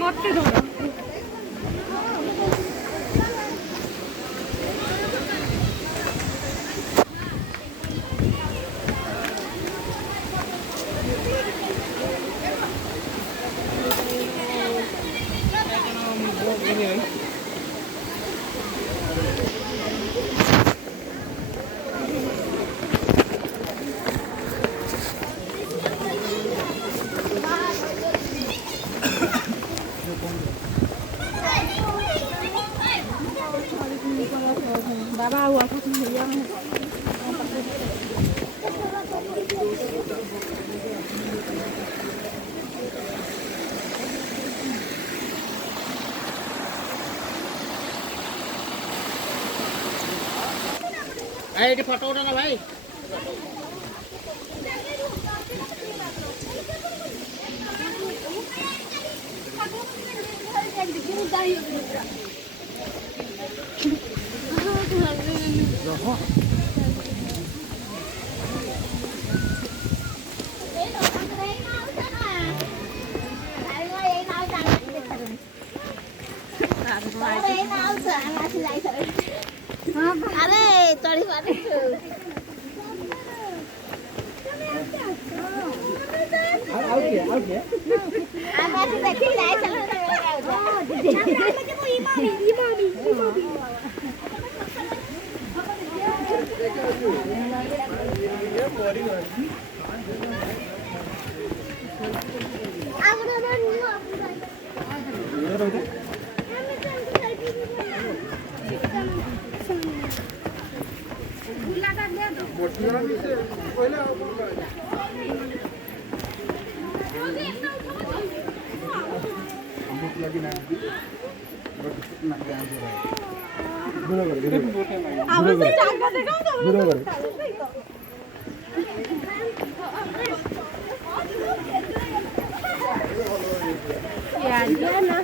মরতে ধরো Baba aku sendirian. Ayo di foto udah nggak baik? Aduh, sorry banget tuh. Out ya. Apa sih tadi saya salah imami. Aku udah Ya, dia nah.